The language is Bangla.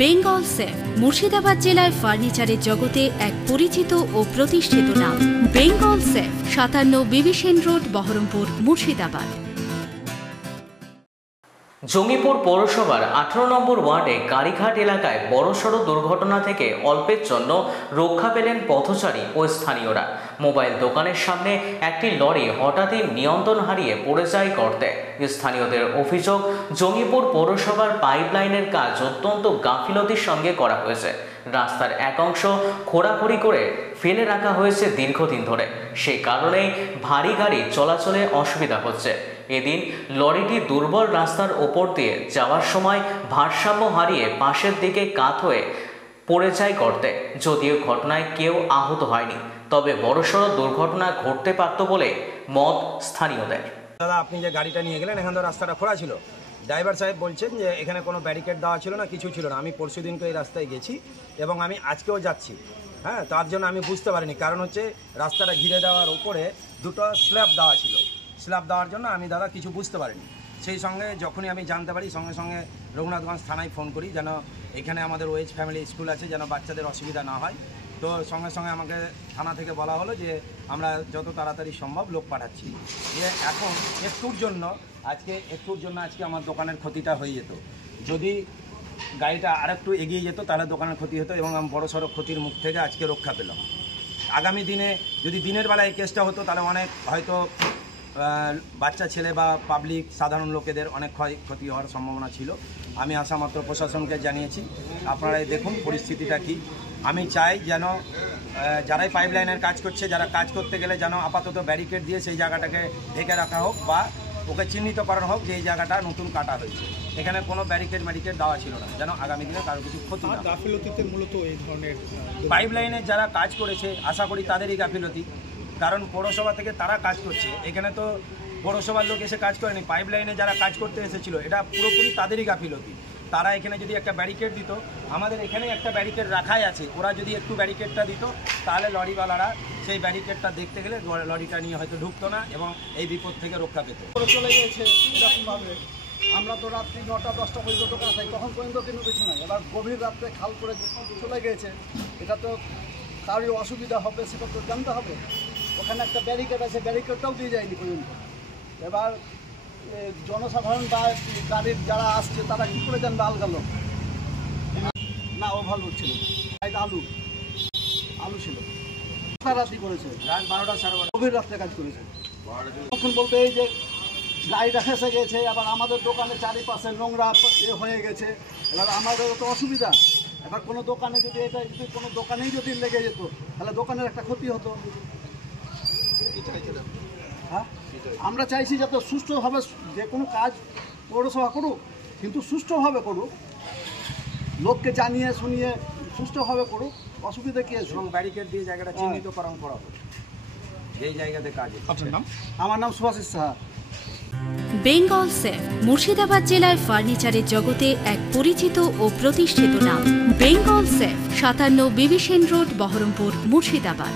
বেঙ্গল সেফ মুর্শিদাবাদ জেলায় ফার্নিচারের জগতে এক পরিচিত ও প্রতিষ্ঠিত নাম। বেঙ্গল সেফ 57 বিবি সেন রোড, বহরমপুর, মুর্শিদাবাদ। জঙ্গিপুর পৌরসভার 18 নম্বর ওয়ার্ডে কালীঘাট এলাকায় বড়সড় দুর্ঘটনা থেকে অল্পের জন্য রক্ষা পেলেন পথচারী ও স্থানীয়রা। মোবাইল দোকানের সামনে একটি লরি হঠাৎই নিয়ন্ত্রণ হারিয়ে পড়ে যায় গর্তে। স্থানীয়দের অভিযোগ, জঙ্গিপুর পৌরসভার পাইপলাইনের কাজ অত্যন্ত গাফিলতির সঙ্গে করা হয়েছে। রাস্তার এক অংশ খোঁড়াখুড়ি করে ফেলে রাখা হয়েছে দীর্ঘদিন ধরে, সেই কারণেই ভারী গাড়ি চলাচলে অসুবিধা হচ্ছে। এদিন লরিটি দুর্বল রাস্তার ওপর দিয়ে যাওয়ার সময় ভারসাম্য হারিয়ে পাশের দিকে কাত হয়ে পড়ে যায় গর্তে। যদিও ঘটনায় কেউ আহত হয়নি, তবে বড়সড় দুর্ঘটনা ঘটতে পারত বলে মত স্থানীয়দের। দাদা, আপনি যে গাড়িটা নিয়ে গেলেন, এখানে তো রাস্তাটা খোঁড়া ছিল। ড্রাইভার সাহেব বলছেন যে এখানে কোনো ব্যারিকেড দেওয়া ছিল না, কিছু ছিল না। আমি পরশু দিনকে এই রাস্তায় গেছি এবং আমি আজকেও যাচ্ছি। হ্যাঁ, তার জন্য আমি বুঝতে পারিনি। কারণ হচ্ছে রাস্তাটা ঘিরে দেওয়ার উপরে দুটো স্ল্যাব দেওয়া ছিল। স্ল্যাব দেওয়ার জন্য আমি দাদা কিছু বুঝতে পারিনি। সেই সঙ্গে যখনই আমি জানতে পারি, সঙ্গে সঙ্গে রঘুনাথগঞ্জ থানায় ফোন করি, যেন এখানে আমাদের ওয়েজ ফ্যামিলি স্কুল আছে, যেন বাচ্চাদের অসুবিধা না হয়। তো সঙ্গে সঙ্গে আমাকে থানা থেকে বলা হলো যে আমরা যত তাড়াতাড়ি সম্ভব লোক পাঠাচ্ছি। যে এখন একটুর জন্য আজকে আমার দোকানের ক্ষতিটা হয়ে যেত। যদি গাড়িটা আরেকটু এগিয়ে যেত তাহলে দোকানের ক্ষতি হতো এবং আমি বড়সড় ক্ষতির মুখ থেকে আজকে রক্ষা পেলাম। আগামী দিনে যদি দিনের বেলায় এই কেসটা হতো তাহলে অনেক হয়তো বাচ্চা ছেলে বা পাবলিক সাধারণ লোকেদের অনেক ক্ষয়ক্ষতি হওয়ার সম্ভাবনা ছিল। আমি আসামাত্র প্রশাসনকে জানিয়েছি, আপনারাই দেখুন পরিস্থিতিটা কী। আমি চাই যেন যারাই পাইপলাইনের কাজ করছে, যারা কাজ করতে গেলে যেন আপাতত ব্যারিকেড দিয়ে সেই জায়গাটাকে ঢেকে রাখা হোক বা ওকে চিহ্নিত করানো হোক যে এই জায়গাটা নতুন কাটা হয়েছে। এখানে কোনো ব্যারিকেড দেওয়া ছিল না, যেন আগামী দিনে কারো কিছু ক্ষতি না। গাফিলতিতে মূলত এই ধরনের পাইপলাইনের যারা কাজ করেছে আশা করি তাদেরই গাফিলতি। কারণ পৌরসভা থেকে তারা কাজ করছে, এখানে তো পৌরসভার লোক এসে কাজ করেনি। পাইপলাইনে যারা কাজ করতে এসেছিল এটা পুরোপুরি তাদেরই গাফিলতি। তারা এখানে যদি একটা ব্যারিকেড দিত, আমাদের এখানে একটা ব্যারিকেড রাখাই আছে, ওরা যদি একটু ব্যারিকেডটা দিত তাহলে লরিওয়ালারা সেই ব্যারিকেডটা দেখতে গেলে লরিটা নিয়ে হয়তো ঢুকতো না এবং এই বিপদ থেকে রক্ষা পেত। চলে গিয়েছে এরকমভাবে। আমরা তো রাত্রি 9টা-10টা পর্যন্ত দোকানে থাকি, তখন পর্যন্ত কিন্তু কিছু নাই। এবার গভীর রাত্রে খাল করে চলে গিয়েছে, এটা তো কারোর অসুবিধা হবে সেটা তো জানতে হবে। ওখানে একটা ব্যারিকেড আছে, ব্যারিকেডটাও দিয়ে যায়নি পর্যন্ত। এবার জনসাধারণ বা গাড়ির যারা আসছে তারা কী করে জানবে আলগালো না ওভারলোড ছিল। আলু ছিল, রাত্রি করেছে, রাত 12টা 12:30 গভীর রাত্রে কাজ করেছে। তখন বলতে এই যে গাড়িটা ফেসে গেছে, আবার আমাদের দোকানে চারিপাশে নোংরা হয়ে গেছে। এবার আমাদেরও তো অসুবিধা। এবার কোনো দোকানে যদি কোনো দোকানেই যদি লেগে যেত তাহলে দোকানের একটা ক্ষতি হতো। হ্যাঁ, আমরা চাইছি যাতে সুষ্ঠুভাবে যে কোনো কাজ পৌরসভা করুক, কিন্তু সুষ্ঠুভাবে করুক, লোককে জানিয়ে শুনিয়ে সুষ্ঠুভাবে করুক। অসুবিধা কী আছে? এবং ব্যারিকেড দিয়ে জায়গাটা চিহ্নিতকরণ করা হবে যেই জায়গাতে কাজ। আপনার নাম? আমার নাম সুভাষিস সাহা। বেঙ্গল সেফ মুর্শিদাবাদ জেলায় ফার্নিচারের জগতে এক পরিচিত ও প্রতিষ্ঠিত নাম। বেঙ্গল সেফ 57 বিবি সেন রোড, বহরমপুর, মুর্শিদাবাদ।